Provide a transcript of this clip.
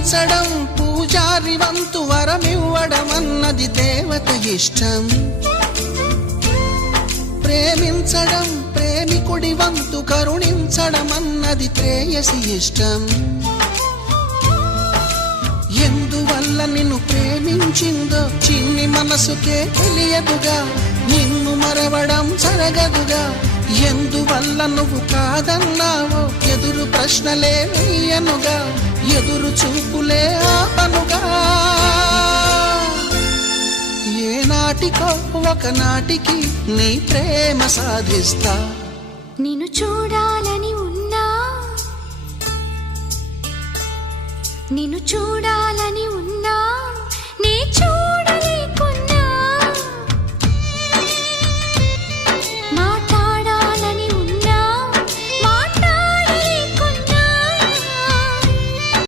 పూజించడం పూజారి వంతు వరమివ్వడం అన్నది దేవత ఇష్టం. ప్రేమించడం ప్రేమికుడి వంతు కరుణించడం అన్నది ప్రేయసి ఇష్టం. ఎందువల్ల నిన్ను ప్రేమించిందో చిన్ని మనసుకే తెలియదుగా, నిన్ను మరవడం జరగదుగా. ఎందువల్ల నువ్వు కాదన్నావో ఎదురు ప్రశ్నలే వేయనుగా, ఎదురు చూపులే ఆపనుగా. ఏనాటికో ఒకనాటికి నీ ప్రేమ సాధిస్తా. నిన్ను చూడాలని ఉన్నా, నిన్ను చూడాలని ఉన్నా, నీ